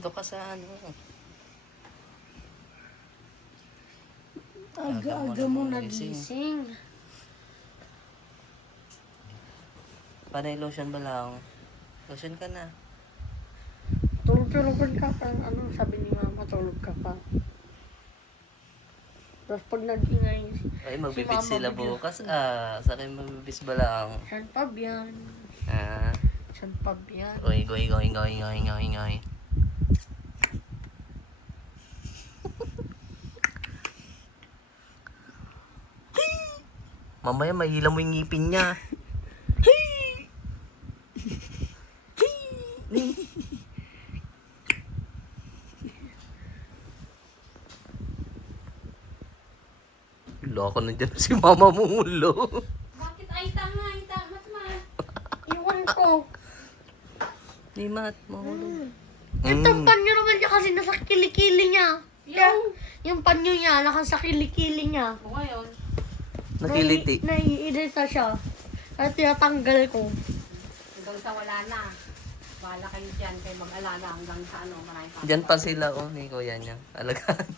Dito ka sa ano. Aga-aga mo nagising. Panay lotion ba lang? Lotion ka na. Tulog-tulogan ka pa. Ano sabi ni mama, tulog ka pa. Tapos pag nag-ingay Ay, si magbibis mama sila bigla. bukas. Sa akin magbibis ba lang? San pa biyan? Ah. San pa biyan? Goy, goy, goy, goy, goy, goy, goy. Mamaya mahila mo yung ngipin niya. Loko na dyan si mama mo ulo. Bakit ay tanga, Matmat? Iwan ko. Ni Mat, mahulog. Itong panyo naman niya kasi nasa kilikili niya. Yung panyo niya, nasa kilikili niya. O ngayon, Nakiliti. Naiirita siya. At tinatanggal ko. hanggang sa wala na. Bahala kayo dyan, kayo mag-alala hanggang sa ano, maraming pa. Diyan pa sila, oh, ni kuya niya. Alagaan.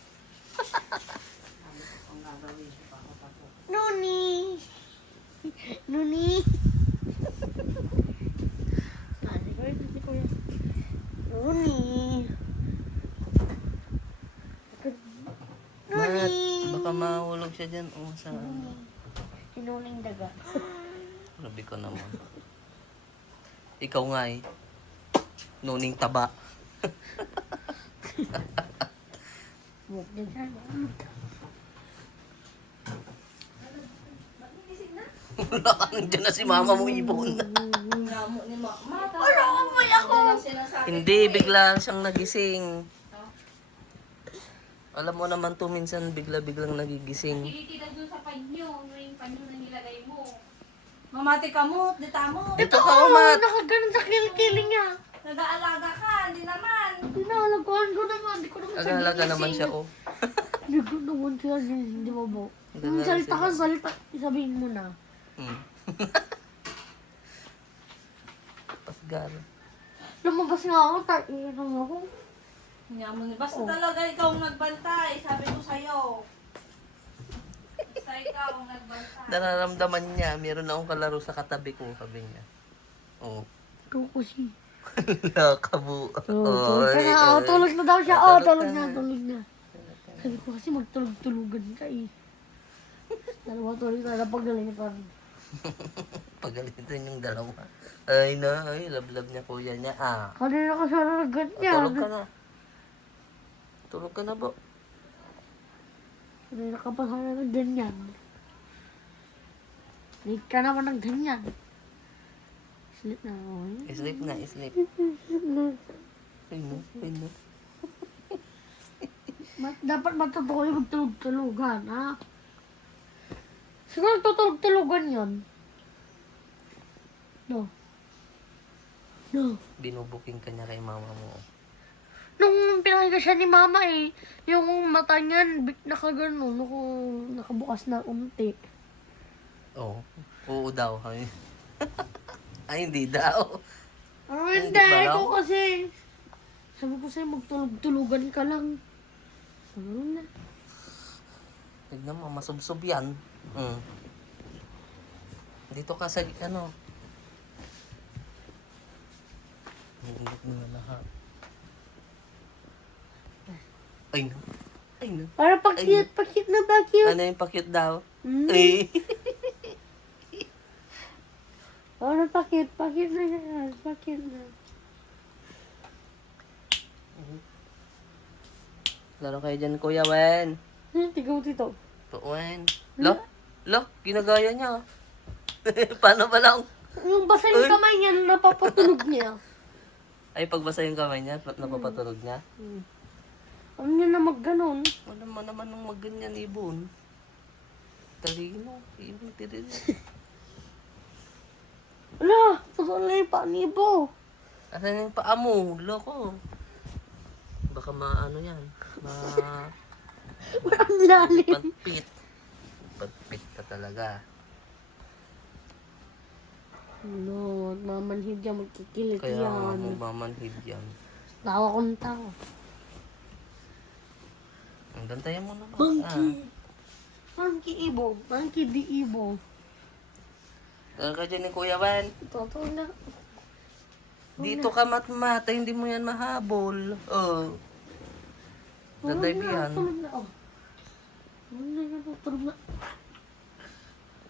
Ang gagawin ko pa ako pa po. Nuni! Nuni! Si Kuya. Nuni! Mat, baka mahulog siya dyan. Oh, sa ano. Sinuning daga. Grabe ko naman. Ikaw nga eh. Nuning taba. Huwag din siya. Wala ka nandiyan na si mama mo ibon. Gamo ni Mama. Wala ko ba ako? Hindi, bigla siyang nagising. Alam mo naman to, minsan bigla-biglang nagigising. Kilitilan doon sa panyo, yung panyo na nilagay mo. Mamati ka mo, dita mo. Dito ka, Umat. Nakaganon sa kilikili niya. Nag-aalaga ka, hindi naman. Pinalagaan ko naman. Hindi ko naman siya Agalaga naman siya, oh. Hindi ko naman siya hindi mo ba? Kung Dalaga salita ka, sila. salita. Sabihin mo na. Hmm. Pasgar. Lumabas nga ako, tayo ako. Basta talaga ikaw ang nagbantay, sabi ko sa'yo. Basta ikaw ang nagbantay. Nararamdaman niya, meron akong kalaro sa katabi ko, sabi niya. Oh. Ito kasi. Nakabu. Tulog ka na. Tulog na daw siya. Tulog na. Tulog na. Sabi ko kasi magtulog-tulugan ka eh. Dalawa tulog na. Napagaling pa rin. Pagalitan yung dalawa. Ay na, ay, love-love niya kuya niya. Ah. Kanina ka siya na ganyan. Tulog ka na. Tulog ka na ba? Kanina ka pa sana ng ganyan. Sleep ka naman ng ganyan. Sleep na ako eh. Sleep na, sleep. Ay no, ay no. Dapat matutukoy magtulog-tulugan, ha? Siguro tutulog-tulugan yun. No. No. Binubuking ka niya kay mama mo. Nung pinakita siya ni mama eh, yung mata niyan, nakaganon, nakabukas na unti. Oo. Oo daw. Ay, ay hindi daw. Oh, Hindi hindi, ba daw? ko kasi. Sabi ko sa'yo, magtulog-tulugan ka lang. Ano na? Tignan mo, masubsob yan. Mm. Dito ka sa, ano. Hulog na lahat. Ay no. Ay no. Para pa-cute na pa-cute. Ano yung pa-cute daw? Hmm? Ay. Para pa-cute na yan. Pa-cute na. Laro kayo dyan, Kuya Wen. Tigaw dito. Wen. Lo, ginagaya niya. Paano ba lang? Yung basa yung kamay niya, napapatulog niya. Ay, pagbasa yung kamay niya, napapatulog niya. Ano niya na magganon? Ano man naman nung magganyan, ibon. Talino, ibon tirin. Ala, puso na yung panibo. Asan yung paa mo? Loko. Baka maano yan. Ang lalim. Pagpit. Pagpit ka talaga. No, mamanhid yan, magkikilit Kaya nga yan. mo mamanhid yan. Tawa ko ng tao. Gantayan mo na ba? Monkey. Monkey Ibo. Monkey di Ibo. Tara ka dyan ni Kuya Van. Totoo na. Dito ka matmata, hindi mo yan mahabol. Oh. Ganda yan. Tulog na. Oh. Tulog na. Tulog na.